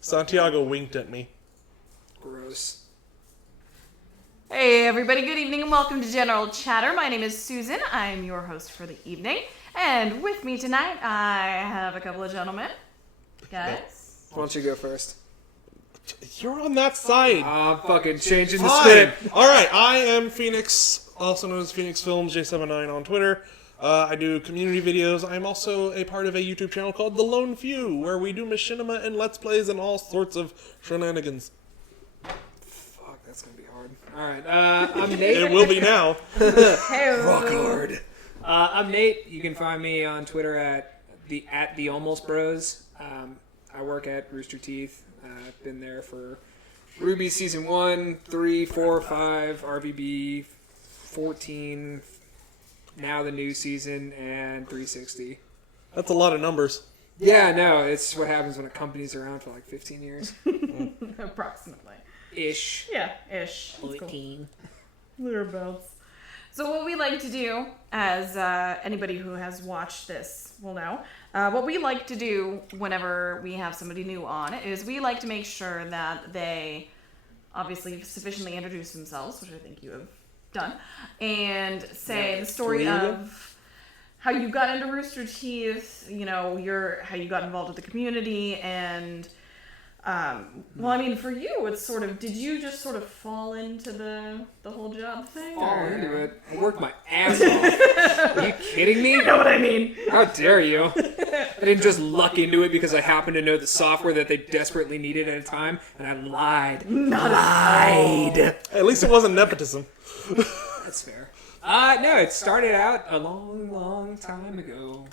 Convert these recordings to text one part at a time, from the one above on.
Santiago winked at me. Gross. Hey everybody, good evening and welcome to General Chatter. My name is Susan. I'm your host for the evening. And with me tonight, I have a couple of gentlemen. Guys? Why don't you go first? You're on that side. I'm fucking changing the Fine. script. Alright, I am Phoenix, also known as Phoenix Films, J79 on Twitter. I do community videos. I'm also a part of a YouTube channel called The Lone Few, where we do machinima and Let's Plays and all sorts of shenanigans. Fuck, that's gonna be hard. Alright, I'm Nate. It will be now. Hey. Rock hard. I'm Nate. You can find me on Twitter at the Almost Bros. I work at Rooster Teeth. I've been there for Ruby Season 1, 3, 4, 5, RVB 14, now the new season, and 360. That's a lot of numbers. Yeah, no, it's what happens when a company's around for like 15 years. Approximately. Ish. Yeah, ish. That's cool. 14. Thereabouts. So what we like to do, as anybody who has watched this will know, what we like to do whenever we have somebody new on is we like to make sure that they obviously sufficiently introduce themselves, which I think you have done, and say the story of how you got into Rooster Teeth, you know, how you got involved with the community, and well, I mean, for you, it's sort of, did you just sort of fall into the whole job thing? Fall into it. I worked my ass off. Are you kidding me? You know what I mean? How dare you? I didn't just luck into it because I happened to know the software that they desperately needed at a time, and I lied. Lied. At least it wasn't nepotism. That's fair. No, it started out a long, long time ago.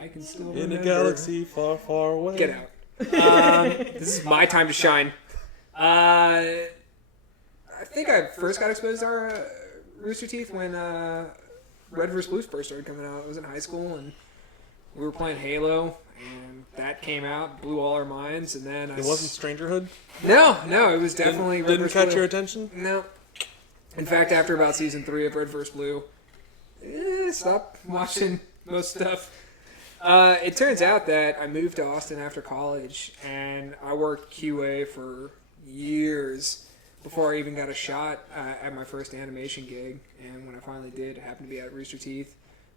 I can still remember. In a galaxy far, far away. Get out. This is my time to shine. I think I first got exposed to Rooster Teeth when Red vs. Blue first started coming out. I was in high school and we were playing Halo, and that came out, blew all our minds, and then It wasn't Strangerhood? No, it was definitely Red Didn't vs. catch Blue. your attention? No. In fact, after about season 3 of Red vs. Blue, stopped watching most stuff. It turns out that I moved to Austin after college, and I worked QA for years before I even got a shot at my first animation gig. And when I finally did, it happened to be at Rooster Teeth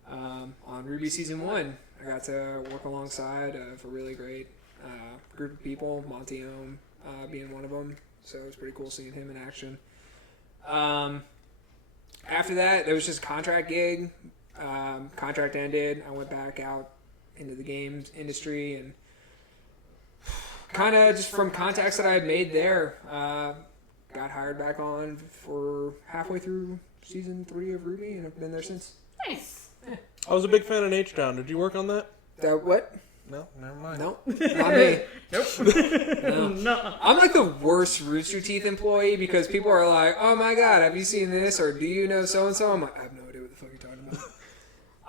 on Ruby Season 1. I got to work alongside of a really great group of people, Monty Ohm being one of them, so it was pretty cool seeing him in action. After that, there was just a contract gig. Contract ended. I went back out into the games industry, and kind of just from contacts that I had made there, got hired back on for halfway through season 3 of Ruby, and I've been there since. Nice. I was a big fan of H-Town. Did you work on that? What? No, never mind. No, not me. Nope. No. No. I'm like the worst Rooster Teeth employee because people are like, "Oh my god, have you seen this?" or "Do you know so and so?" I'm like, I have no idea what the fuck you're talking about.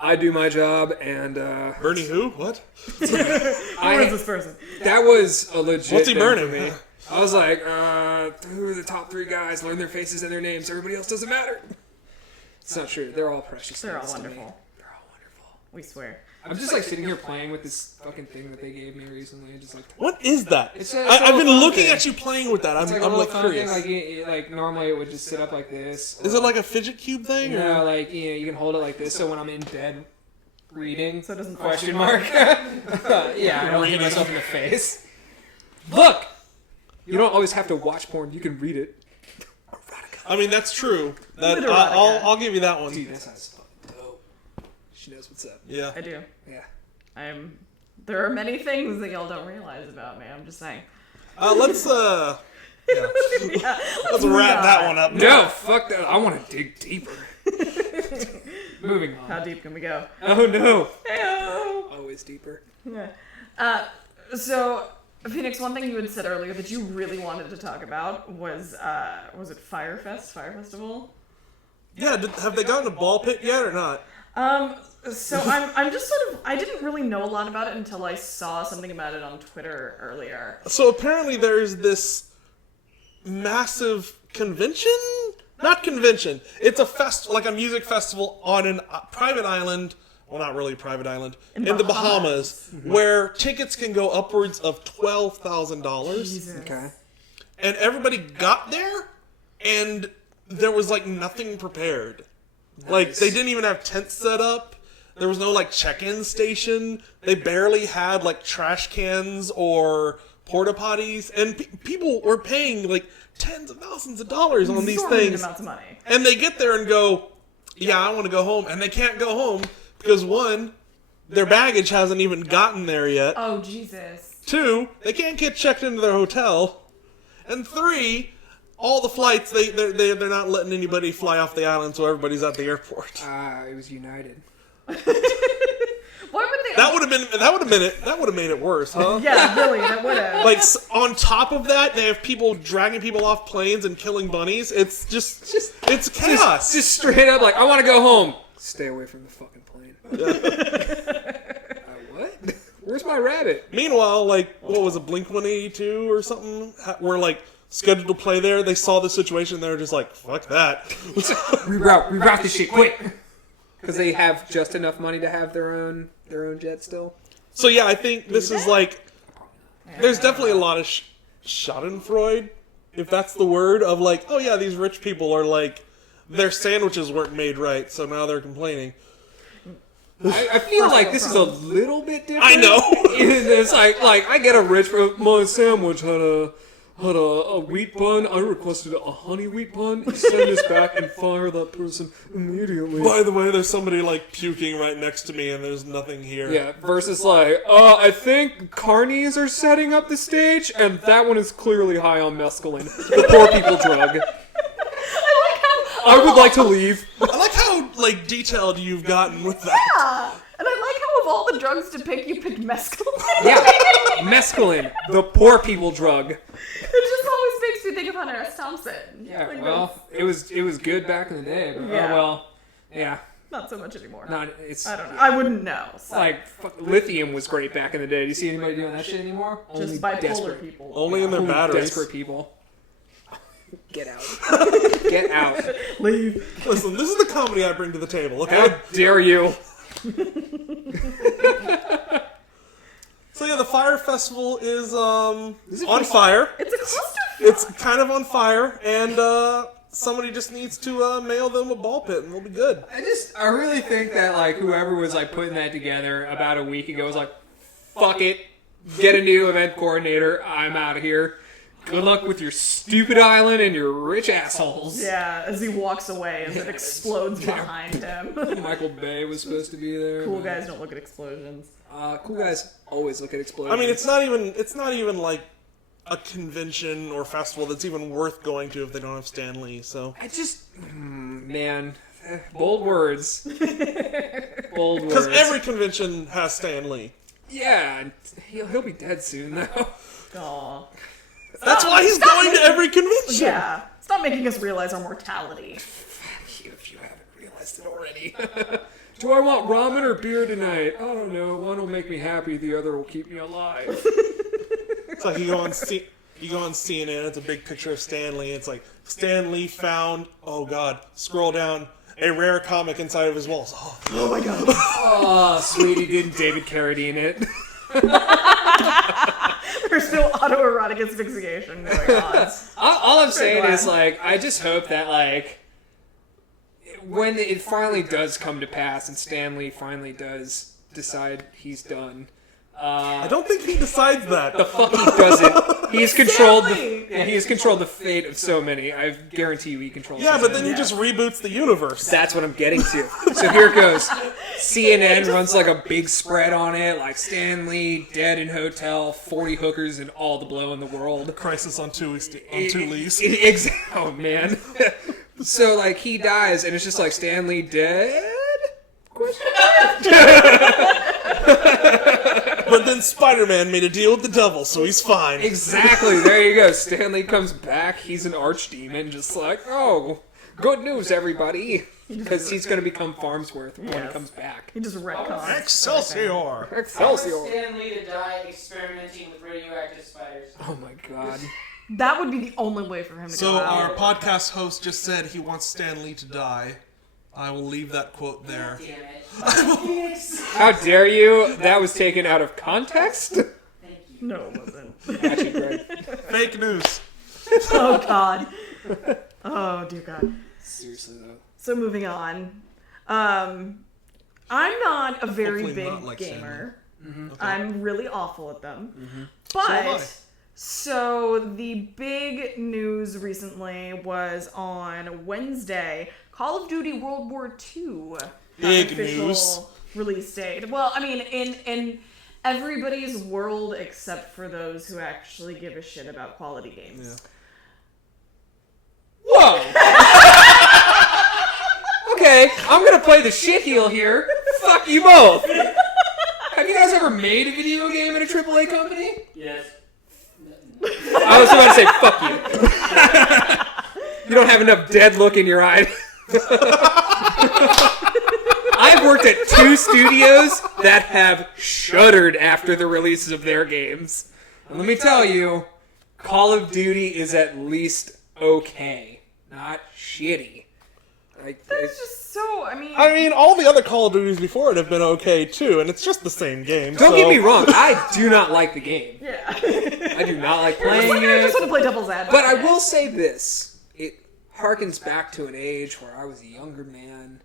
I do my job, and Bernie who? What? Who is this person? that was a legit. What's he thing burning? for me. I was like, who are the top 3 guys? Learn their faces and their names. Everybody else doesn't matter. It's not true. They're all precious. They're all things to me. wonderful. They're all wonderful. We swear. I'm just like sitting here playing with this fucking thing that they gave me recently, and just like. What is that? It's a I've been little looking thing. at you playing with that. It's like a I'm little like phone curious. thing, like normally it would just sit up like this. Is it like a fidget cube thing? You Or? know, like you can hold it like this, so when I'm in bed reading, So it doesn't question mark. Yeah, I don't hit myself in the face. Look, you don't always have to watch porn. You can read it. I mean, that's true. That Literotica. I'll give you that one. Dude, that sounds fucking dope. She knows what's up. Yeah. I do. Yeah. There are many things that y'all don't realize about me. I'm just saying. Let's Yeah, let's wrap that one up. No, fuck that. I want to dig deeper. Moving on. How deep can we go? Oh no. Heyo. Always deeper. Yeah. So, Phoenix, one thing you had said earlier that you really wanted to talk about was it Firefest? Fire Festival? Yeah. Have they gotten a ball pit yet or not? So I'm just sort of, I didn't really know a lot about it until I saw something about it on Twitter earlier. So apparently there's this massive convention? Not convention. It's a like a music festival on a private island well, not really a private island, In in the Bahamas. Bahamas, where tickets can go upwards of $12,000. Jesus. Okay. And everybody got there, and there was like nothing prepared. Like they didn't even have tents set up. There was no like check-in station. They barely had like trash cans or porta potties, and people were paying like tens of thousands of dollars on these Exorbitant things. amounts of money. And they get there and go, "Yeah, I want to go home," and they can't go home because one, their baggage hasn't even gotten there yet. Oh, Jesus. Two, they can't get checked into their hotel. And three, all the flights they're not letting anybody fly off the island, so everybody's at the airport. It was United. Why would they? That would have made it worse, huh? Yeah, really, that would have. Like on top of that, they have people dragging people off planes and killing bunnies. It's just it's chaos. Just straight up, like, I want to go home. Stay away from the fucking plane. What? Where's my rabbit? Meanwhile, like what was it, Blink-182 or something? Were like scheduled to play there. They saw the situation. They were just like, "Fuck that." Reroute this shit quick. Because they have just enough money to have their own jet still. So yeah, I think this is like. There's definitely a lot of Schadenfreude, if that's the word, of like, oh yeah, these rich people are like, their sandwiches weren't made right, so now they're complaining. I feel like this is a little bit different. I know. It's like I get a rich, my sandwich had a wheat bun. I requested a honey wheat bun. Send this back and fire that person immediately. By the way, there's somebody like puking right next to me, and there's nothing here. Yeah, versus like, I think carnies are setting up the stage, and that one is clearly high on mescaline, the poor people drug. I would like to leave. I like how like detailed you've gotten with that. Yeah. And I like how of all the drugs to pick, you picked mescaline. Yeah, mescaline, the poor people drug. It just always makes me think of Hunter S. Thompson. Yeah, Like, well, it was good back in the day, but Yeah. oh well, yeah, not so much anymore. not it's. I don't know. I wouldn't know. So. Like lithium was great back in the day. Do you see anybody doing that shit anymore? just Only bipolar desperate people. Only in their Only batteries. desperate people. Get out! Get out! Leave. Listen, this is the comedy I bring to the table. Okay. How dare you! So yeah, the Fire Festival is on fire. It's a cluster. It's kind of on fire, and somebody just needs to mail them a ball pit, and we'll be good. I really think that like whoever was like putting that together about a week ago was like, fuck it, get a new event coordinator. I'm out of here. Good luck with your stupid island and your rich assholes. Yeah, as he walks away, as it explodes behind him. Michael Bay was supposed to be there. Cool guys don't look at explosions. Cool guys always look at explosions. I mean, it's not even like a convention or festival that's even worth going to if they don't have Stan Lee. So I just, man, bold words. Bold words. because every convention has Stan Lee. Yeah, and he'll be dead soon though. Aw. That's why he's going to every convention. Yeah. Stop making us realize our mortality. If you haven't realized it already. Do I want ramen or beer tonight? I don't know. One will make me happy, the other will keep me alive. It's like you go on CNN. It's a big picture of Stan Lee. It's like Stan Lee found. Oh God! Scroll down. A rare comic inside of his walls. Oh my God! Oh, sweetie, didn't David Carradine it? There's no autoerotic asphyxiation going on. All I'm saying glad. is, like, I just hope that, like, when it finally does come to pass and Stan Lee finally does decide he's done, I don't think he decides that. the fuck he doesn't. He's controlled Lee! he has controlled the fate of so many. I guarantee you he controls Yeah, but so then many. he just reboots the universe. That's what I'm getting to. So here it goes. CNN runs like a big spread on it, like Stan Lee dead in hotel, 40 hookers and all the blow in the world. Crisis on two leaves. Oh man. So like he dies and it's just like Stan Lee dead? But then Spider-Man made a deal with the devil, so he's fine. Exactly. There you go. Stan Lee comes back. He's an archdemon, just like, oh, good news, everybody, because he's going to become Farnsworth when he Yes. comes back. He just retcons. Excelsior! I want Excelsior! Stan Lee to die experimenting with radioactive spiders. Oh my god. That would be the only way for him to So go our out. podcast host just said he wants Stan Lee to die. I will leave that quote there. Damn it. Phoenix. How dare you? That was taken out of context. Thank you. No, it wasn't. Actually, Greg. Fake news. Oh God. Oh dear God. Seriously though. So moving on. I'm not a very Hopefully big not like gamer. Okay. I'm really awful at them. So am I. But so the big news recently was on Wednesday. Call of Duty World War II. got Big an official news. release date. Well, I mean, in everybody's world except for those who actually give a shit about quality games. Whoa! Okay, I'm gonna play the shit heel here. Fuck you both! Have you guys ever made a video game at a AAA company? Yes. I was about to say, fuck you. You don't have enough dead look in your eye. I've worked at 2 studios that have shuddered after the releases of their games. And let me tell you, Call of Duty is at least okay, not shitty. Like, It's just so, I mean, all the other Call of Duties before it have been okay too, and it's just the same game. don't so- get me wrong, I do not like the game. yeah. I do not like It's playing like I just it. want to play devil's advocate. But I will say this. It harkens back to an age where I was a younger man,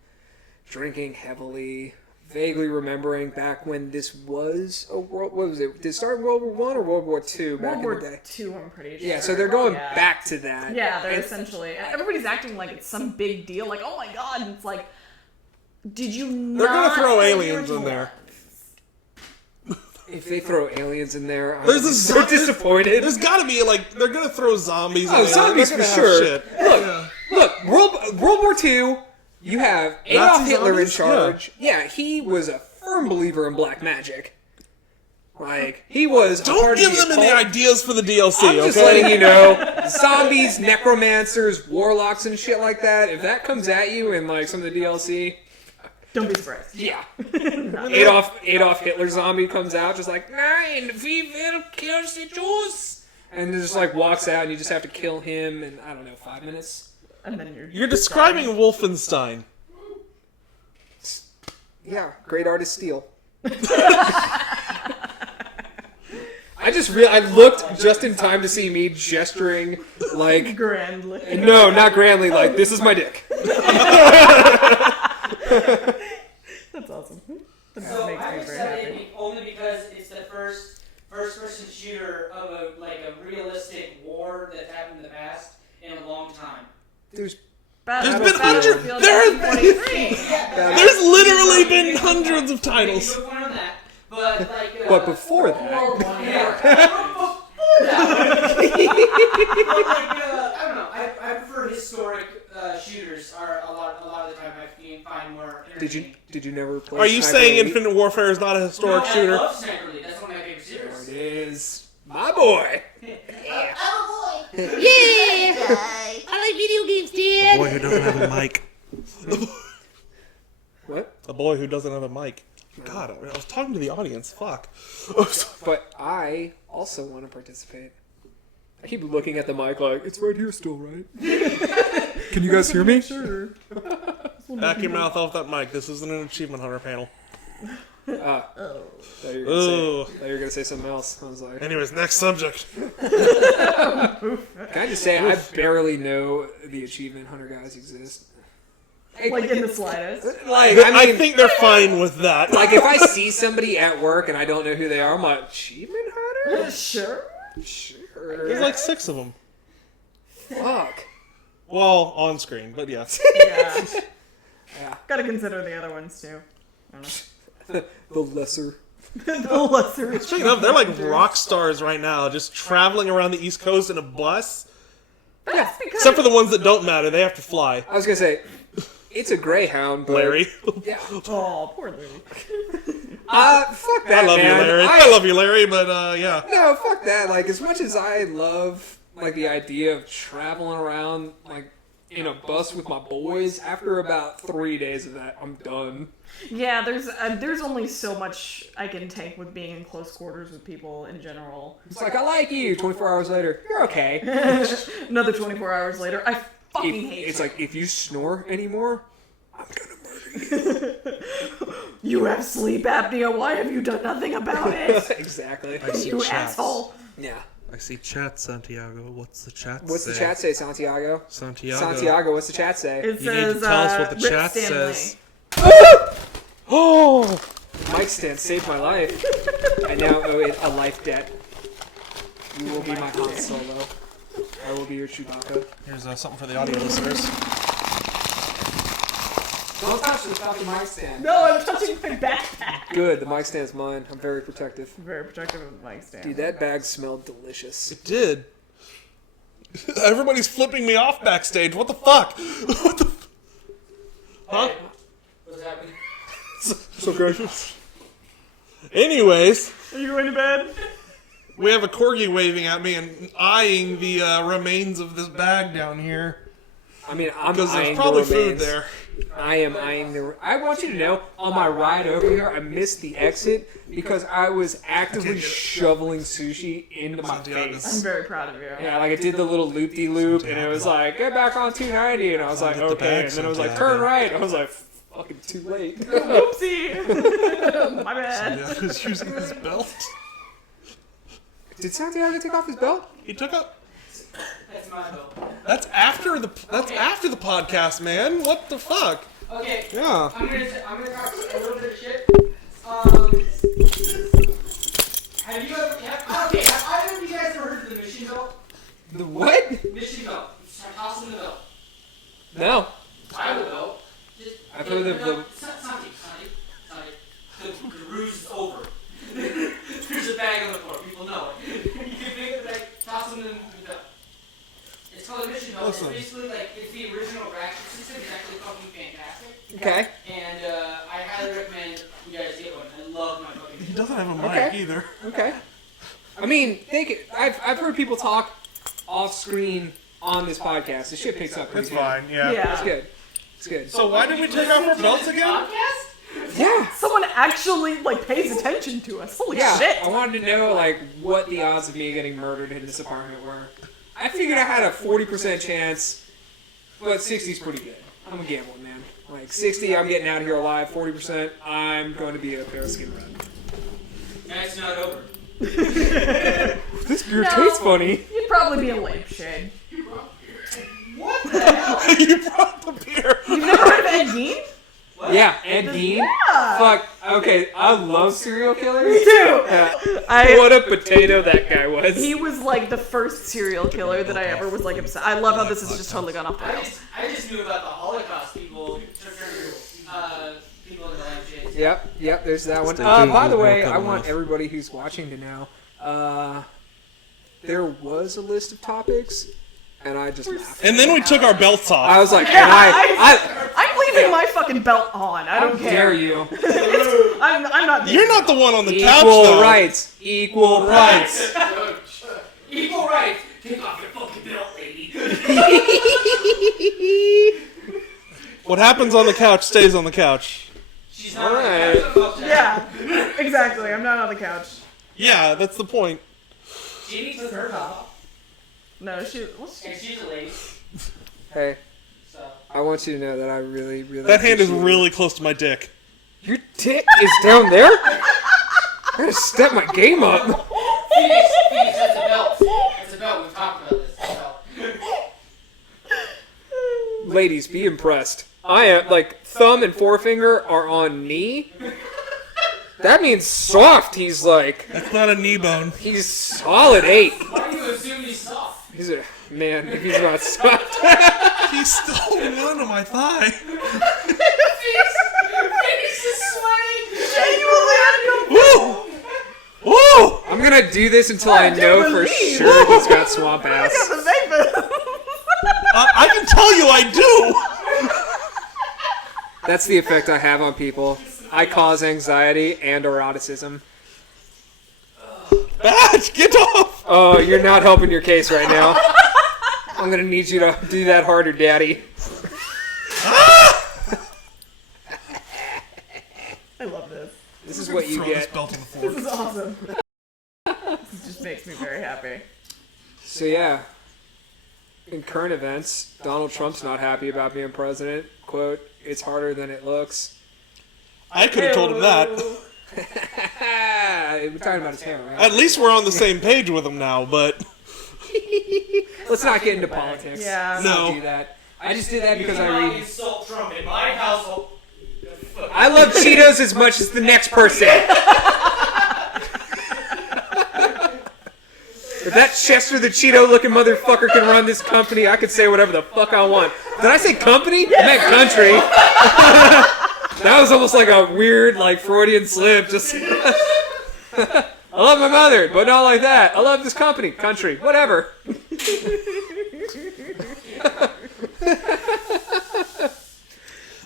drinking heavily, vaguely remembering back when this was a world... What was it? Did it start in World War One or World War Two back World in the War day? II, I'm pretty sure. Yeah, so they're going Yeah. back to that. Yeah, they're And essentially. Everybody's acting like it's some big deal. Like, oh my god, and it's like, did you not? They're gonna throw play the aliens in original there. one? If they throw aliens in there, I'm There's a so zo- disappointed. There's gotta be, like, they're gonna throw zombies in Oh, there. zombies They're for gonna sure. have shit. Look, look, World War II, you have Adolf Nazi Hitler in zombies? charge. Yeah, he was a firm believer in black magic. Like, he was a Don't part give of them the any occult. ideas for the DLC, I'm just okay? letting you know, zombies, necromancers, warlocks, and shit like that, if that comes at you in, like, some of the DLC, Don't be surprised. yeah. Adolf Hitler zombie comes out just like, Nein, wie will kill the Jews? And just, like, walks out, and you just have to kill him in, I don't know, 5 minutes? And then You're describing Wolfenstein. Yeah, great artist steal. I looked just in time to see me gesturing like, grandly. no, not grandly, like, this is my dick. That's awesome. That So makes I'm me very excited happy. only because it's the first-person shooter of a realistic war that's happened in the past in a long time. There's There's been hundreds. There's literally been hundreds of titles. No point on that. But like. But before that- Yeah. Before that. But like, I don't know. I prefer historic shooters. Are a lot of the time I find more. Did you never play? Are you Sniper saying Elite? Infinite Warfare is not a historic No, shooter? I love Sniper Elite. That's one of my favorite There series. it is, my boy. Boy who doesn't have a mic. What? A boy who doesn't have a mic. God, I was talking to the audience. Fuck. But I also want to participate. I keep looking at the mic like, it's right here still, right? Can you guys hear me? Sure. Back your mouth off that mic. This isn't an Achievement Hunter panel. Thought you Ooh. were gonna say something else. I was like, Anyways, next subject. can I just say I barely know the Achievement Hunter guys exist. Like in the slightest. Like, I think they're fine with that. like if I see somebody at work and I don't know who they are, I'm like, Achievement Hunter? Sure. Sure. There's like 6 of them. Fuck. Well, on screen, but yeah. Yeah. Yeah. Gotta consider the other ones too. I don't know. The lesser. The lesser. Speaking of, they're like rock stars right now, just traveling around the East Coast in a bus. That's because Except for the ones that don't matter, they have to fly. I was gonna say, it's a Greyhound, but... Larry. Yeah. oh, poor Larry. Fuck that, I love man. you, Larry. I love you, Larry, but yeah. No, fuck that. Like, as much as I love, like, the idea of traveling around, like, in a bus with my boys, after about 3 days of that, I'm done. Yeah, there's only so much I can take with being in close quarters with people in general. It's like, I like you. 24 hours later, you're okay. Another 24 hours later, I fucking hate It's you. like, if you snore anymore, I'm gonna murder you. You have sleep apnea. Why have you done nothing about it? Exactly. I see You chats. asshole. Yeah. I see chat, Santiago. What's the chat What's say? the chat say, Santiago? Santiago. What's the chat say? It You need says, to tell us what the Rip chat Stanley. says. Oh! Mic stand saved my life. I now owe it a life debt. You will be my Han Solo. I will be your Chewbacca. Here's something for the audio listeners. Don't touch the fucking mic stand. No, I'm touching my backpack. Good, the mic stand's mine. I'm very protective. Very protective of the mic stand. Dude, that bag smelled delicious. It did. Everybody's flipping me off backstage. What the fuck? What the? Huh? What's happening? So gracious. Anyways, Are you going to bed? we have a corgi waving at me and eyeing the remains of this bag down here I mean, I'm because eyeing there's probably the food remains. there. I am eyeing the... I want you to know, on my ride over here, I missed the exit because I was actively shoveling sushi into my Santiago. I'm face. very proud of you. Yeah, like I did the little loop-de-loop, and it was like, get back on 290, and I was like, Get the okay, bag, and then I was like, Santiago. turn right. I was like, fucking too late. Oopsie. My bad. Santiago's using his belt. Did Santiago take off his belt? He took up. That's my bill. That's after the podcast, man. What the fuck? Okay, Yeah. I'm gonna talk a little bit of shit. Have either of you guys ever heard of the mission belt? The what? Mission belt. Tossing the belt. No. I will belt. Just, I've heard of the... Santi. The ruse is over. There's a bag on the floor. People know it. You can pick up the bag, toss them in the belt. It's called a mission belt. Listen. It's basically like, it's the original ratchet system. It's actually fucking fantastic. Okay. And I highly recommend you guys get one. I love my fucking He mission doesn't have a mic Okay. either. Okay. I mean, I've heard people talk off screen on this podcast. The shit picks up pretty It's good. fine. Yeah. It's Yeah. good. It's good. So why did we take off our belts again? podcast? Yeah. Someone actually pays attention to us. Holy Yeah. shit. I wanted to know what the odds of me getting murdered in this apartment were. I figured I had a 40% chance, but 60's pretty good. I'm a gambling man. 60, I'm getting out of here alive. 40%, I'm going to be a pair of skin red. That's not over. This beer No. tastes funny. You'd probably be a lampshade. What the hell? You brought the beer. You've never heard of Ed Gein? Yeah, Ed Gein. Yeah. Fuck. Okay, I love serial killers. Me too. Yeah. I, What a potato that guy was. he was the first serial killer that I ever was obsessed. I love how this has just totally gone off the rails. I just knew about the Holocaust people people in the lampshades. Yep, there's that one. Stay tuned, By the we'll way, cut I them want off. everybody who's watching to know, there was a list of topics, and I just laughed. And then we took our belts off. I was like, Yeah, and I I'm leaving my fucking belt on. I don't dare care. you. I'm not. You're not the one on the couch, Equal though. rights. Equal rights. Equal rights. Take off your fucking belt, lady. What happens on the couch stays on the couch. She's not Alright. Yeah, exactly. I'm not on the couch. Yeah, that's the point. Jeannie took her off, No, she. and she's a lady. Hey, So I want you to know that I really, really. That hand is appreciate really close to my dick. it. Your dick is down there? I gotta step my game up. Phoenix, that's a belt. That's a belt. We've talked about this. It's a belt. Ladies, be impressed. I am, thumb and forefinger are on knee. That means soft. He's That's not a knee bone. he's solid 8. Why do you assume he's soft? He's a, man, if he's not soft. He's still holding on to my thigh. Phoenix is sweating. Woo! Woo! I'm gonna do this until I do know for believe. sure he's got swamp ass. I can tell you I do. That's the effect I have on people. I cause anxiety and eroticism. Badge, get off. Oh, you're not helping your case right now. I'm gonna need you to do that harder, Daddy. I love this. This is what you Throw this get. belt on the floor. This is awesome. This just makes me very happy. So yeah, in current events, Donald Trump's not happy about being president. quote, "It's harder than it looks." I could have told him that. We're talking about his hair, right? At least we're on the same page with him now, but Let's not get into politics. Yeah. Let's No. not do that. I just did that because I You cannot read. insult Trump in my household. I love Cheetos as much as the next person. If that Chester the Cheeto looking motherfucker can run this company, I could say whatever the fuck I want. Did I say company? I meant country. That was almost like a weird, like, Freudian slip. Just I love my mother, but not like that. I love this company, country, whatever.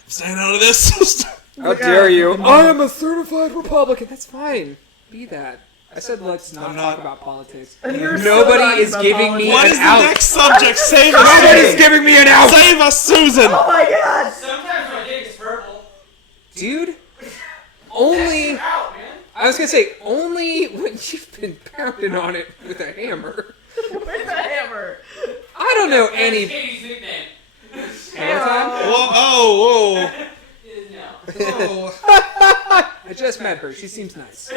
staying out of this. How dare you? I am a certified Republican. That's fine. Be that. I said let's not I'm talk not. about politics. And you're so Nobody talking is about giving me politics. What an is the out. next subject? Save us. Nobody's giving me an out. Save us, Susan. Oh my god! Sometimes my dick is purple. Dude, only... Out, man. I was gonna say, only when you've been pounding on it with a hammer. Where's the hammer? I don't know That's any... Katie's nickname. Whoa, oh, No. I just met her. She seems nice.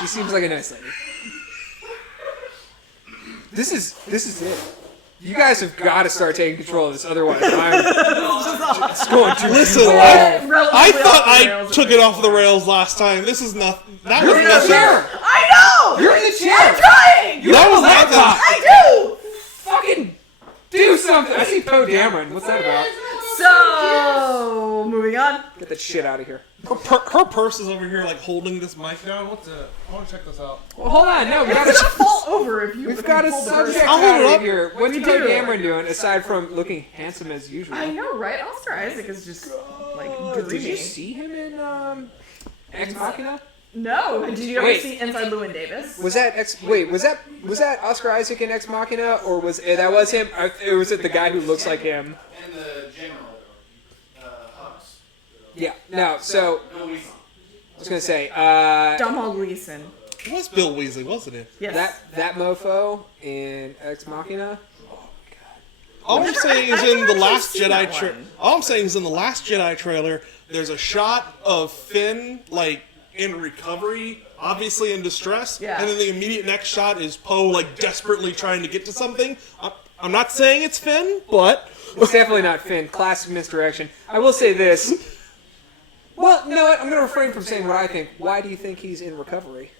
She seems like a nice lady. This is it. You guys have got to start taking control of this, otherwise it's going to Listen, I thought I took it off the rails last time. This is nothing. That was You're in the nothing. chair. I know! You're in the chair. I'm trying! You're That on was the nothing. laptop. I do! Fucking do something. I see Poe Dameron. What's that about? So, moving on. Get that shit out of here. Her purse is over here, like holding this mic down. What's it? I want to check this out. Well, hold on. No, we got It's a... gonna fall over if you. We've if got you a pull the person. subject I'll hold it out up. of here. What's We Poe do. Dameron doing aside from looking handsome as usual? I know, right? Oscar Isaac is just like Did dreamy. you see him in Ex Machina? No, did you ever Wait. see Inside Llewyn Davis? Was that was that Oscar Isaac in Ex Machina, or was that was him? Or was it the guy who looks like him? And the general, Hux. Yeah. No. So No, we. I was gonna say Domhnall Gleeson. It was Bill Weasley, wasn't it? Yes. that mofo in Ex Machina. All I'm never- saying is I've in never the actually Last seen that Jedi. one. All I'm saying is in the Last Jedi trailer, there's a shot of Finn like in recovery, obviously in distress, Yeah. and then the immediate next shot is Poe like desperately trying to get to something. I'm not saying it's Finn, but It's definitely not Finn. Classic misdirection. I will say this. Well, no, I'm gonna refrain from saying what I think. Why do you think he's in recovery?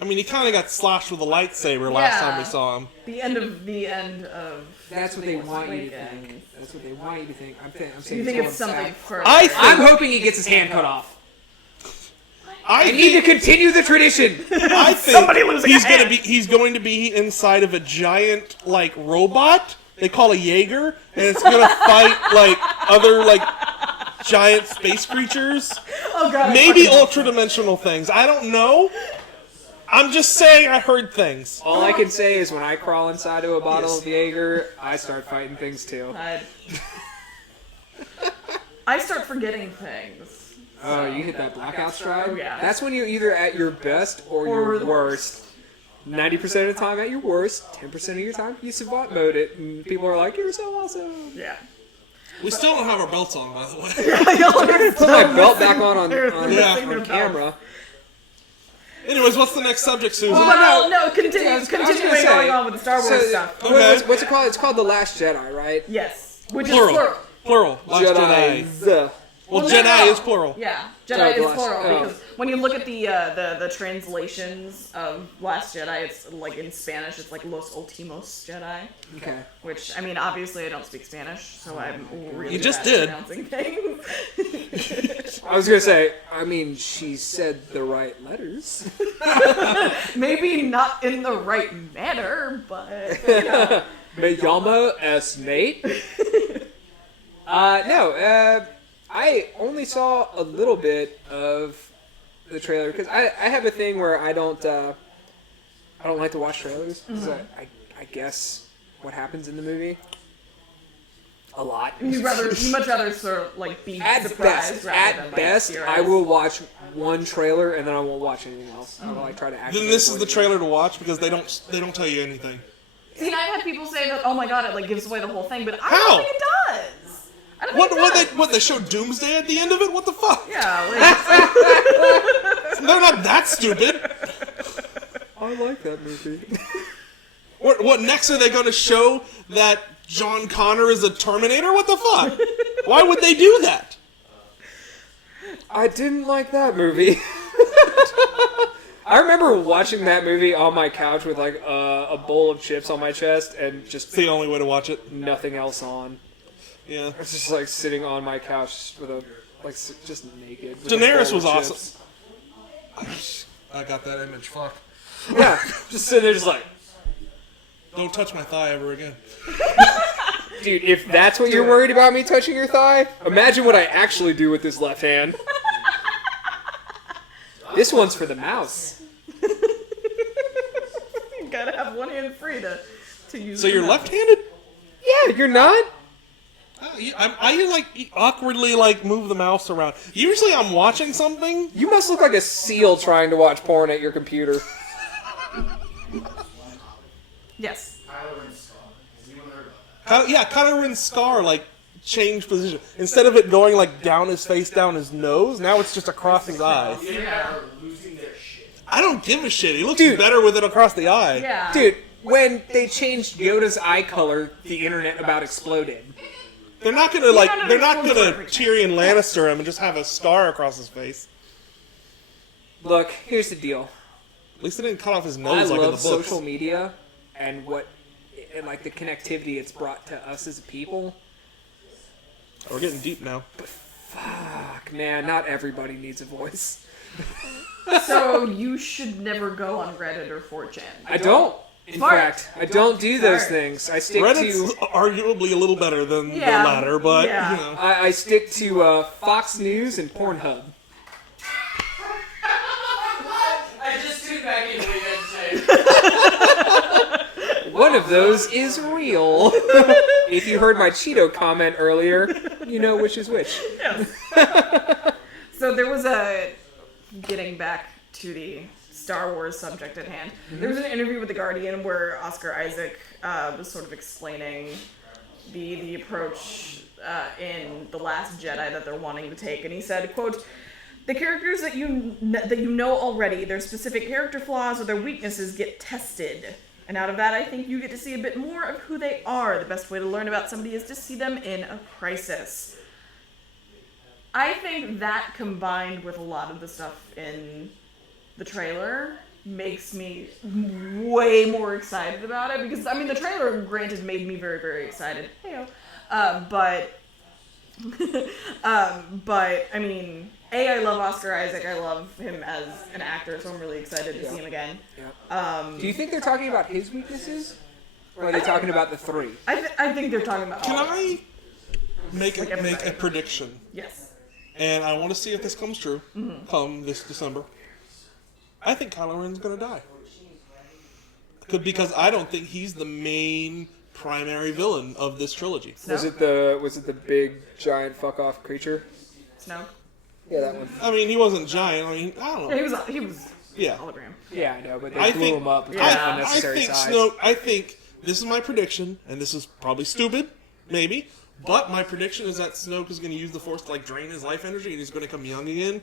I mean he kind of got slashed with a lightsaber last Yeah. time we saw him. The end of. That's what they want you to Awakens. think. That's what they want you to think. I'm saying You think it's something further? I think- I'm hoping he gets his hand cut off. I I need to think, continue the tradition. I think Somebody losing he's a gonna hand. be going to be inside of a giant like robot they call a Jaeger, and it's gonna fight like other like giant space creatures. Oh god. I Maybe fucking- ultra-dimensional things. I don't know. I'm just saying I heard things. All I can say is when I crawl inside of a bottle of Jaeger, I start fighting things too. I start forgetting things. Oh, you hit that blackout stride? Oh, yeah. That's when you're either at your best or Or your the worst. 90% of the time at your worst, 10% of your time you savant mode it, and people are like, you're so awesome. Yeah. We still don't have our belts on, by the way. Put my belt back on Yeah. camera. Anyways, what's the next subject, Susan? Well, no, I was gonna continuing say, going on with the Star Wars so- stuff. Okay. What's it called? It's called The Last Jedi, right? Yes. Which Plural. is plural. Plural. Last Jedi. Jedis. Well, Well, Jedi no. is plural. Yeah, Oh, Jedi the is last- plural oh. because when you look at the translations of Last Jedi, it's like in Spanish, it's like Los Ultimos Jedi. Okay. Which I mean, obviously, I don't speak Spanish, so I'm really You just bad at did. pronouncing things. I was gonna say, I mean, she said the right letters. Maybe not in the right manner, but Me llamo es mate. No, I only saw a little bit of the trailer because I have a thing where I don't like to watch trailers because I guess what happens in the movie a lot. you much rather sort of like be At surprised best, rather than at like, best, theorize. I will watch one trailer and then I won't watch anything else. I will like try to. Then this is the trailer to watch because they don't tell you anything. See, and I've had people say that, oh my god, it like gives away the whole thing, but I How? don't think it I don't think What they showed Doomsday at the end of it? What the fuck? Yeah, They're not that stupid. I like that movie. What next are they going to show that John Connor is a Terminator? What the fuck? Why would they do that? I didn't like that movie. I remember watching that movie on my couch with like a bowl of chips on my chest and just It's the only way to watch it. nothing else on. Yeah. I was just like sitting on my couch with a just naked. with a Daenerys bowl was of awesome. chips. I got that image. Fuck. Yeah, just sitting there, just like, Don't touch my thigh ever again. dude. If that's what you're worried about me touching your thigh, imagine what I actually do with this left hand. This one's for the mouse. you gotta have one hand free to use. So the you're mouse. left-handed? Yeah, you're not. I like awkwardly like move the mouse around. Usually I'm watching something. You must look like a seal trying to watch porn at your computer. Yes. Kylo Ren's scar like changed position. Instead of it going like down his face, down his nose, now it's just across his eye. I don't give a shit. He looks better with it across the eye. Yeah. Dude, when they changed Yoda's eye color, the internet about exploded. They're not gonna like. Yeah, no, They're not it's gonna totally Tyrion Lannister him and just have a scar across his face. Look, here's the deal. At least they didn't cut off his I nose like in the love books. social media and like the connectivity it's brought to us as a people. We're getting deep now. Fuck, man, not everybody needs a voice. So you should never go on Reddit or 4chan. I don't. In Smart. fact, I don't do those Smart. things. I stick Reddit's to arguably a little better than Yeah, the latter, but yeah. you know. I stick to Fox News and Pornhub. I just tuned back in what you guys say. One of those is real. If you heard my Cheeto comment earlier, you know which is which. So there was a getting back to the Star Wars subject at hand. There was an interview with The Guardian where Oscar Isaac was sort of explaining the approach in The Last Jedi that they're wanting to take, and he said, quote, "The characters that you know already, their specific character flaws or their weaknesses get tested. And out of that, I think you get to see a bit more of who they are. The best way to learn about somebody is to see them in a crisis." I think that combined with a lot of the stuff in the trailer makes me way more excited about it, because I mean the trailer granted made me very, very excited. Heyo. But I mean, I love Oscar Isaac. I love him as an actor, so I'm really excited to see him again. Do you think they're talking about his weaknesses? Or are they talking about the three? I think they're talking about Can all of it. I make Like a everybody. prediction? Yes. And I want to see if this comes true. Mm-hmm. Come this December. I think Kylo Ren's gonna die. Because I don't think he's the main primary villain of this trilogy. Was it the big giant fuck off creature? Snoke? Yeah, that one. I mean, he wasn't giant. I mean, I don't Yeah, know. he was Yeah. hologram. Yeah, I know, but they I blew think him up with Yeah. unnecessary size. I think this is my prediction, and this is probably stupid, maybe, but my prediction is that Snoke is going to use the Force to like drain his life energy, and he's going to come young again,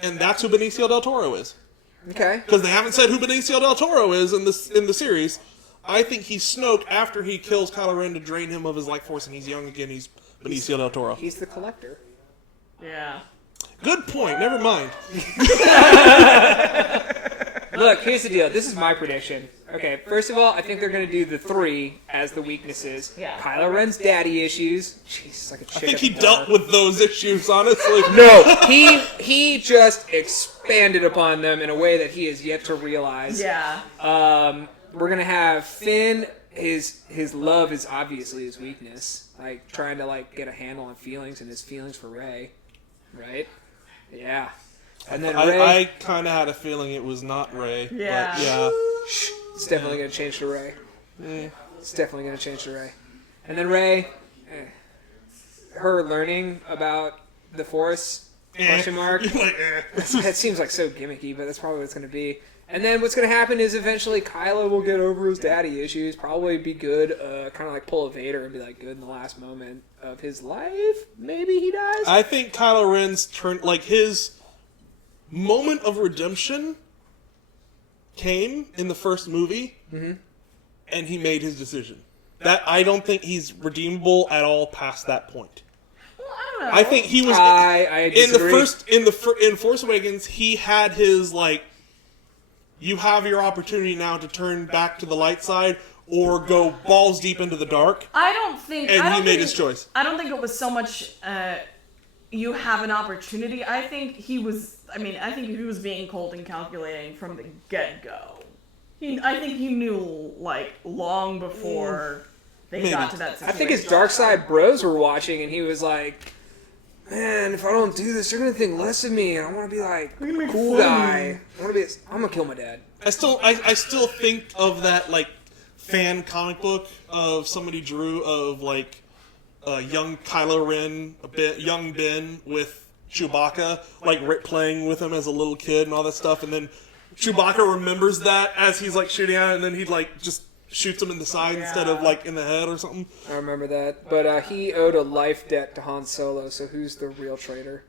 and that's who Benicio del Toro is. Okay. Because they haven't said who Benicio del Toro is in the series. I think he's Snoke after he kills Kylo Ren to drain him of his life force, and he's young again. He's Benicio del Toro. He's the collector. Yeah. Good point. Never mind. Look, here's the deal. This is my prediction. Okay, first of all, I think they're going to do the three as the weaknesses. Yeah. Kylo Ren's daddy issues. Jesus, like a chick I think at he the dealt bar. with those issues, honestly. No, he just expanded upon them in a way that he has yet to realize. Yeah. We're gonna have Finn. His love is obviously his weakness. Like trying to like get a handle on feelings and his feelings for Rey, right? Yeah. And then Rey. I kind of had a feeling it was not Rey. Yeah. But yeah. It's definitely gonna change to Rey. It's definitely gonna change to Rey. And then Rey, her learning about the Force. Question mark. Like, That seems like so gimmicky, but that's probably what it's going to be. And then what's going to happen is eventually Kylo will get over his daddy issues, probably be good, kind of like pull a Vader and be like good in the last moment of his life. Maybe he dies. I think Kylo Ren's his moment of redemption came in the first movie, and he made his decision. That I don't think he's redeemable at all past that point. Well, I don't know. I think he was I disagree. in Force Awakens. He had his you have your opportunity now to turn back to the light side or go balls deep into the dark. I don't think. And I don't he made think, his choice. I don't think it was so much. You have an opportunity. I think he was. I mean, I think he was being cold and calculating from the get-go. I think he knew long before they Maybe. got to that I situation. think his dark side bros were watching, and he was like, "Man, if I don't do this, they're gonna think less of me, and I want to be like cool guy. I'm gonna kill my dad." I still think of that fan comic book of somebody drew of young Kylo Ren, young Ben with Chewbacca, playing with him as a little kid and all that stuff, and then Chewbacca remembers that as he's shooting at it, and then he just shoots him in the side instead of in the head or something. I remember that, but he owed a life debt to Han Solo. So who's the real traitor?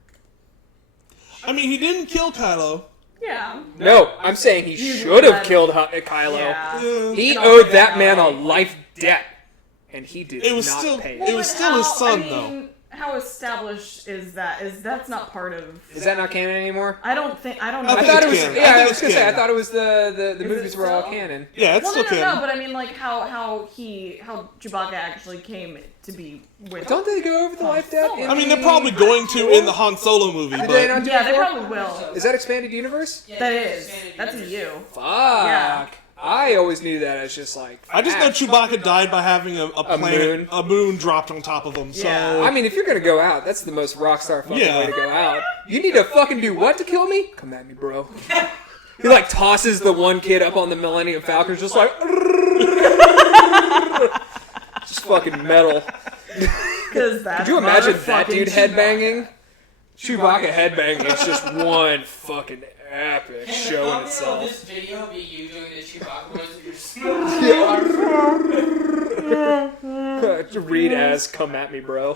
I mean, he didn't kill Kylo. Yeah. No, I'm saying he should have killed Kylo. Yeah. He And owed also that man a finale. life debt, and he did It was not still- pay. it was still his son, though. How established is that? That's not part of. Is that not canon anymore? I don't think. I don't I know. I think thought it it's was. canon. Yeah, I think I was it's gonna say. I canon. thought it was the Is movies it were all still? canon. Yeah, it's Well, still no, canon. but I mean, how Chewbacca actually came to be with. Don't they go over the life debt? Solo. in I mean, they're the- probably going to in the Han Solo movie, Did they but not do Yeah, it they before? probably will. Is that expanded universe? Yeah, That it's is. expanded That's a universe. you. Fuck. Yeah. I always knew that as just I just know facts. Chewbacca died by having a planet, a moon dropped on top of him. So Yeah. I mean, if you're gonna go out, that's the most rock star fucking Yeah. way to go out. You need to fucking do what to kill me? Come at me, bro. He tosses the one kid up on the Millennium Falcon, just just fucking metal. Because that's. Could you imagine that motherfucking dude Chewbacca. headbanging? Chewbacca headbanging is just one fucking epic Can show in the thumbnail of itself. this video be you doing the Chewbacca voice with your To read as "Come at me, bro."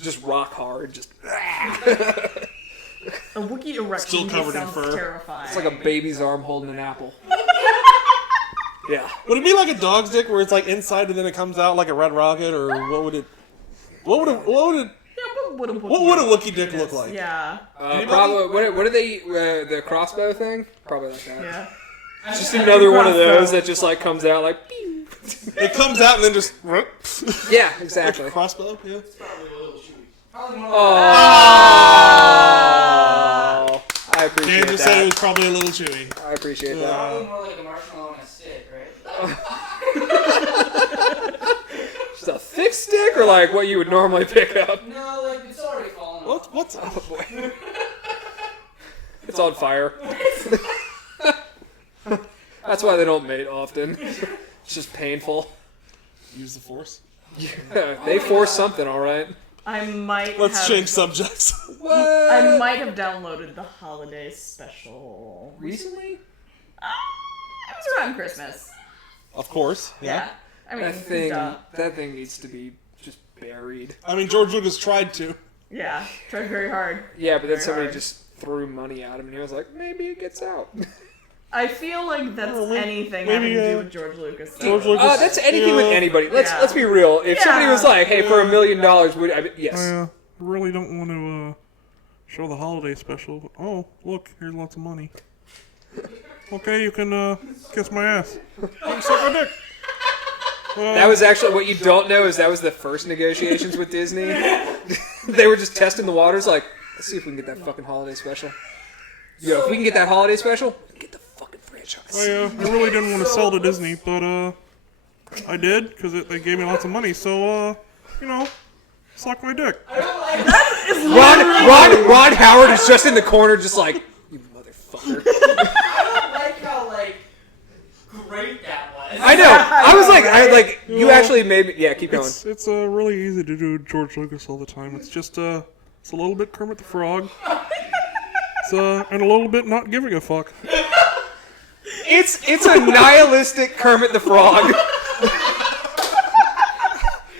Just rock hard, just A Wookiee erection Still covered in sounds fur. terrifying. it's like a baby's arm holding an apple. Yeah. would it be like a dog's dick where it's inside and then it comes out like a red rocket, or what would it? What would a Wookiee dick look like? Yeah. Probably. What are they? The crossbow thing? Probably like that. Yeah. Just another one of those that just comes out like. It comes out and then just Yeah, exactly. crossbow. Yeah. Probably a little chewy. Probably more Oh, I Dan appreciate just said it that. was probably a little chewy. I appreciate that. probably more like a marshmallow on a stick, right? Just a thick stick, or what you would normally pick up. No, it's already fallen off. What's Oh boy, it's on fire. That's why they don't mate often. It's just painful. use the force? They force something, all right. I might Let's have. change subjects. What? I might have downloaded the holiday special. Recently? It was around Christmas. Of course. Yeah. I mean, That thing needs to be just buried. I mean, George Lucas tried to. Yeah. Tried very hard. Yeah, but then Very somebody hard. just threw money at him, and he was like, maybe it gets out. I feel like that's anything maybe, having to do with George Lucas. George Lucas. That's anything with anybody. Let's be real. If Yeah. somebody was like, hey, for $1 million, would I? Yes. I really don't want to show the holiday special. But, oh, look, here's lots of money. Okay, you can kiss my ass. You can suck my dick. That was actually what you don't know is that was the first negotiations with Disney. They were just testing the waters, like, let's see if we can get that fucking holiday special. Yo, if we can get that holiday special, we can get the fucking franchise. I really didn't want to sell to Disney, but I did because they gave me lots of money. So suck my dick. Ron Howard is just in the corner, just like, you motherfucker. I don't like how great that was. I know. I was like, you actually made me. Yeah, keep going. It's really easy to do George Lucas all the time. It's just it's a little bit Kermit the Frog. And a little bit not giving a fuck. It's a nihilistic Kermit the Frog.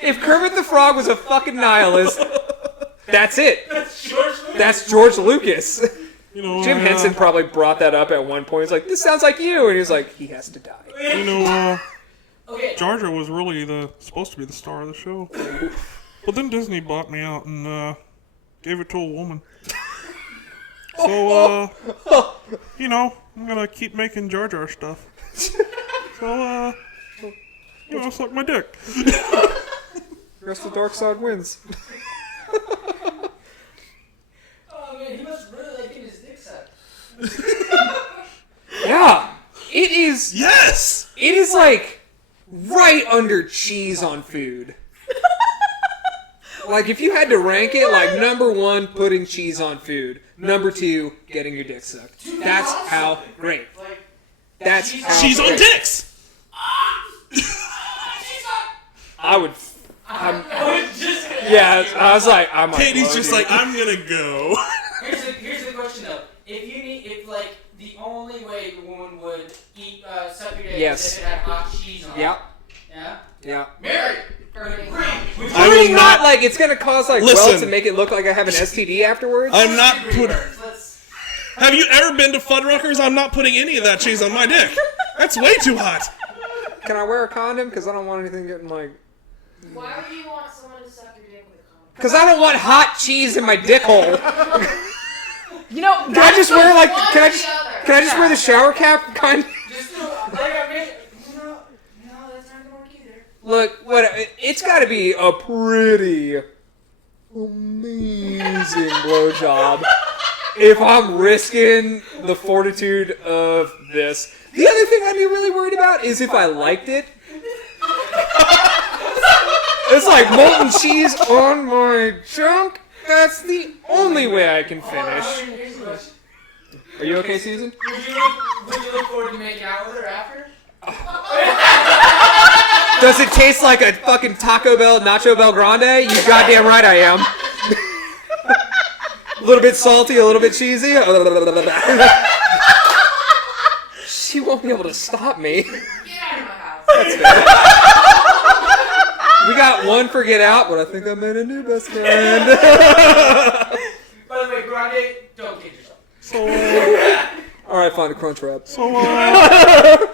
If Kermit the Frog was a fucking nihilist, that's it. That's George Lucas. You know, Jim Henson probably brought that up at one point. He's like, "This sounds like you," and he's like, "He has to die." You know, Okay. Jar Jar was really supposed to be the star of the show. But then Disney bought me out and gave it to a woman. So, you know, I'm gonna keep making Jar Jar stuff. So, you know, suck my dick. Guess the dark side wins. Oh man, he must really like getting his dick sucked. Yeah, it is. Yes! It is like right under cheese on food. Like if you had to rank it, like number 1, putting cheese on food. Number 2, getting your dick sucked. That's how great. Like, That's how She's on great. dicks! I would. I was just gonna Yeah, ask you. I was like, I'm like, Katie's "Whoa, just dude." like, I'm gonna go. Here's the question though. If like the only way the woman would eat suck your dick Yes. is if it had hot cheese on it. Yeah, Yeah. yeah. Mary. Would you I Really will not not. like it's gonna cause like Listen. welts and make it look like I have an STD afterwards. I'm not putting. Let's. Have you ever been to Fuddruckers? I'm not putting any of that cheese on my dick. That's way too hot. Can I wear a condom? Because I don't want anything getting like. Why would you want someone to suck your dick with a condom? Because I don't want hot cheese in my dick hole. You know, Can I just wear like? One Can I or just? the other. Can I just wear the shower cap kind? Just like I mentioned. No, that's not gonna work either. Look, what? It's got to be a pretty amazing blowjob if I'm risking the fortitude of this. The other thing I'd be really worried about is if I liked it. It's like molten cheese on my junk. That's the only way I can finish. Here's the question. Are you okay, Susan? Would you look forward to making out with her after? Does it taste like a fucking Taco Bell Nacho Bell Grande? You goddamn right I am. A little bit salty, a little bit cheesy. She won't be able to stop me. Get out of my house. That's fair. We got one for Get Out, but I think I made a new best friend. By the way, Grande, don't kid yourself. So, Alright, find a crunch wrap.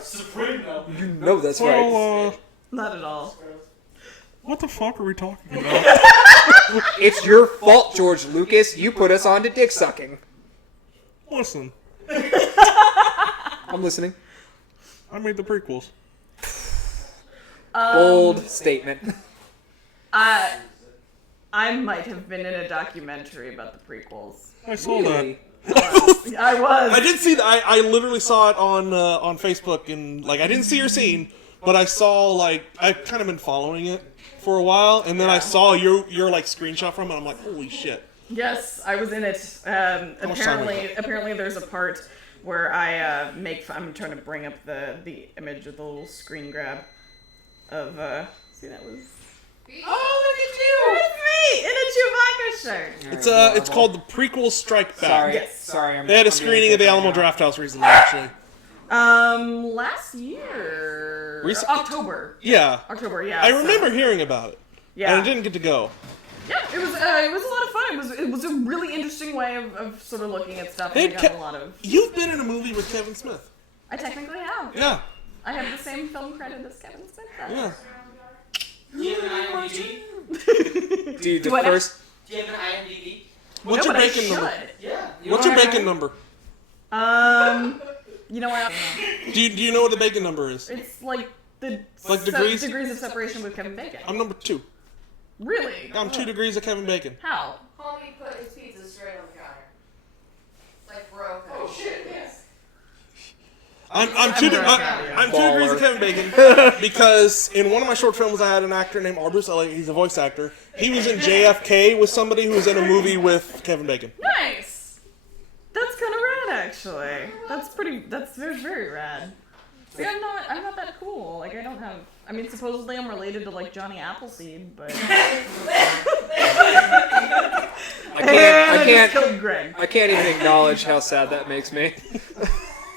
Supreme though. You know that's right. well, not at all. what the fuck are we talking about? It's your fault, George Lucas. You put us on to dick sucking. Listen, I'm listening. I made the prequels. Bold statement. I might have been in a documentary about the prequels. I saw that. Really? I was. I did see that. I literally saw it on Facebook, and like I didn't see your scene, but I saw like I've kind of been following it for a while, and then I saw your like screenshot from it. I'm like, holy shit! Yes, I was in it. much time Apparently, there's a part where I I'm trying to bring up the image of the little screen grab of. See, that was. Oh, It's me in a Chewbacca shirt. It's called the prequel Strike Back. Sorry. Yes. Sorry. They had a screening at the Alamo Draft House recently, actually. Last year. Recent- October. Yeah, October, yeah. I so- remember hearing about it, Yeah. and I didn't get to go. Yeah, it was a lot of fun. It was a really interesting way of sort of looking at stuff. And They I got kept- a lot of. You've been in a movie with Kevin Smith. I technically have. Yeah, I have the same film credit as Kevin Smith does. yeah. Do you have an IMDb? Dude, the Do I not- first. Do you have an IMDb? What's No, your but I bacon number? should. Yeah. What's your bacon number? You know what? Do you know what the bacon number is? It's like the Like degrees? degrees of separation with Kevin Bacon. I'm number 2. Really? I'm 2 degrees of Kevin Bacon. How? Homie put his pizza straight on the counter. Like broke. Oh shit, yes. I'm I'm 2 Baller. degrees of Kevin Bacon because in one of my short films I had an actor named Bruce Elliott. He's a voice actor. He was in JFK with somebody who was in a movie with Kevin Bacon. Nice. That's kind of rad, actually. That's very, very rad. See, I'm not that cool. Like, I don't have. I mean, supposedly I'm related to like Johnny Appleseed, but I just can't. killed Greg. I can't even acknowledge how sad that makes me.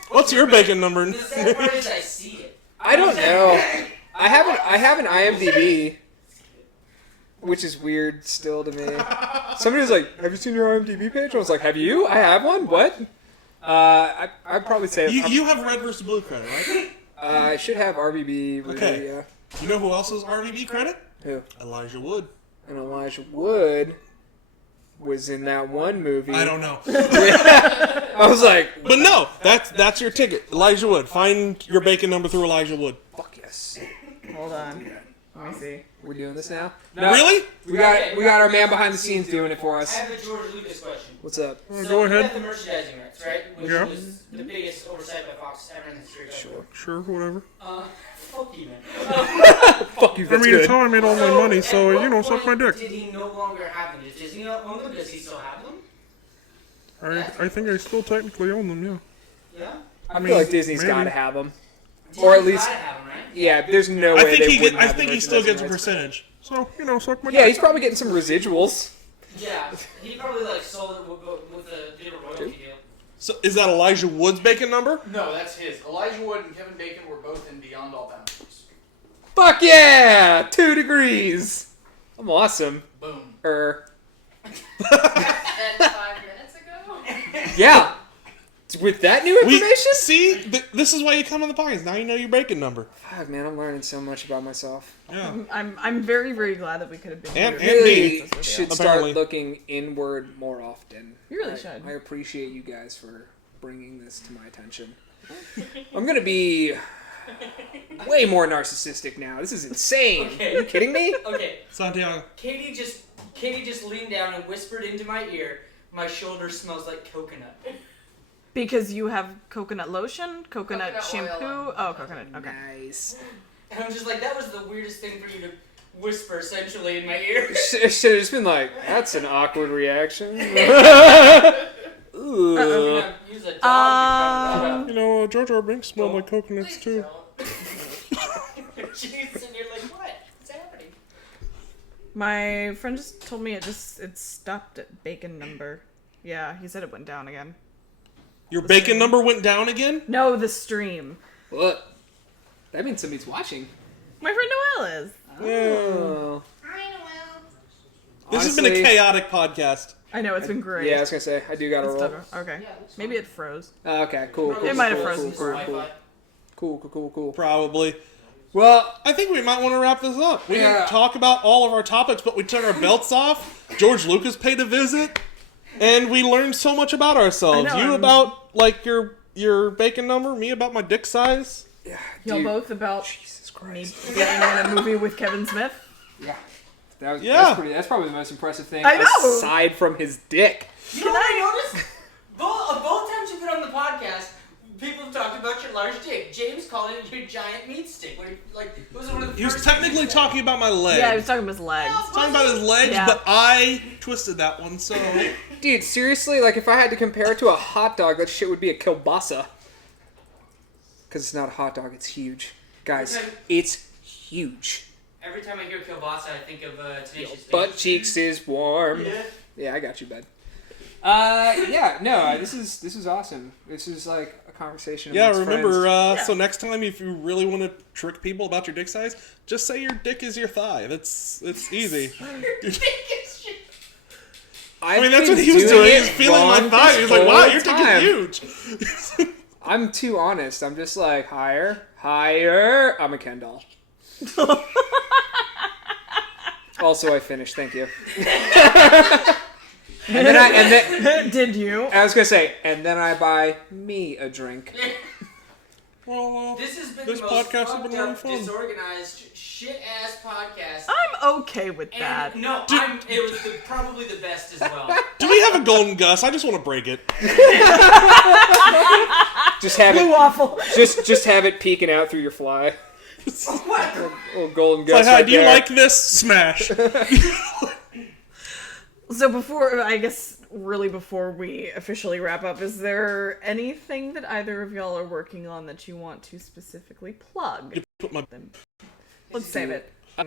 What's your bacon number? The sad part is I see it. I don't know. I have an IMDb, which is weird still to me. Somebody was like, "Have you seen your IMDb page?" I was like, "Have you? I have one. What?" I'd probably say You have red versus blue credit, right? I should have RBB. Really, Okay. yeah. You know who else has RVB credit? Who? Elijah Wood. And Elijah Wood was in that one movie. I don't know. I was like, But no, that's your ticket. Elijah Wood. Find your bacon number through Elijah Wood. "Fuck yes." Hold on. Let me see. We're doing this now. Really? We got our man behind the scenes doing it for I us. have a George Lucas question. What's up? So go you ahead. got the merchandising rights, right? Which Yeah. was the biggest oversight by Fox ever in the history of ever. Sure, whatever. Fuck you, man. Fuck you. That's good. I made all At what point Did he no longer have them? Does Disney not own them? Does he still have them? I think I still technically own them, yeah. Yeah. I feel like Disney's maybe. got to have them. Disney's Or at least- gotta have them, right? Yeah, there's no way they wouldn't have the still gets a merchandising rights. percentage. So, suck my Yeah, he's probably getting some residuals. Yeah. He probably like sold it with a did a royalty deal. So is that Elijah Wood's bacon number? No, that's his. Elijah Wood and Kevin Bacon were both in Beyond All Boundaries. Fuck yeah! 2 degrees. I'm awesome. Boom. And 5 minutes ago? Yeah. With that new information? This is why you come on the podcast. Now you know your bacon number. Fuck, man, I'm learning so much about myself. Yeah. I'm very, very glad that we could have been And- here. and Really me. should Apparently. start looking inward more often. You really should. I appreciate you guys for bringing this to my attention. I'm gonna be way more narcissistic now. This is insane. Okay. Are you kidding me? Okay. Santiago. Katie just leaned down and whispered into my ear, "My shoulder smells like coconut." Because you have coconut lotion, coconut Coconut shampoo. oil. Oh, coconut. Okay. Nice. And I'm just like, that was the weirdest thing for you to whisper essentially in my ear. Should have just been like, that's an awkward reaction. Ooh. I'm use a dog to cover You know, Jar Jar Binks smelled like coconuts Please too. don't. that up. Jeez, and you're like, what? What's happening? My friend just told me it stopped at bacon number. Yeah, he said it went down again. Your bacon number went down again? No, the stream. What? That means somebody's watching. My friend Noelle is. Oh. This has been a Honestly- chaotic podcast. I know, it's been great. Yeah, I was gonna say, I do gotta It's roll. tougher. Okay. Yeah, it looks Maybe it froze. Okay, cool. Probably It might have cool, frozen cool, for cool, it. cool, Wi-Fi. cool. Probably. Well, I think we might want to wrap this up. We Yeah. didn't talk about all of our topics, but we took our belts off. George Lucas paid a visit, and we learned so much about ourselves. I know, You I'm- about like your bacon number, me about my dick size. Y'all dude, both about Jesus me Christ. being in a movie with Kevin Smith. Yeah. Yeah. That's probably the most impressive thing. I know. Aside from his dick. You know what I noticed? Both times you've been on the podcast, people have talked about your large dick. James called it your giant meat stick. Where, like, it was one of the He was first technically things talking about my leg. Yeah, he was talking about his legs. talking about his legs, Yeah. but I twisted that one. So Dude, seriously, like if I had to compare it to a hot dog, that shit would be a kielbasa. Because it's not a hot dog, it's huge. Guys, Okay. it's huge. Every time I hear kielbasa, I think of Tenacious D. Butt cheeks is warm. Yeah. Yeah, I got you, bud. Yeah, no, this is awesome. This is like a conversation. yeah, amongst remember. friends. So next time, if you really want to trick people about your dick size, just say your dick is your thigh. It's easy. I mean, that's what he was doing. He was feeling my thigh. He was like, "Wow, your dick is huge." I'm too honest. I'm just like higher. I'm a Ken doll. Also, I finished. Thank you. and then Did you? I was gonna say, and then I buy me a drink. Well, This has been This the most podcast has been fucked really up, fun. disorganized, shit-ass podcast. I'm okay with And that. no, it was probably the best as well. do we have a golden Gus? I just want to break it. Just have Blue it. waffle. Just have it peeking out through your fly. Oh, golden Like, guts hi, right do you there. like this? Smash. So before, I guess, really before we officially wrap up, is there anything that either of y'all are working on that you want to specifically plug? Put my Let's save it.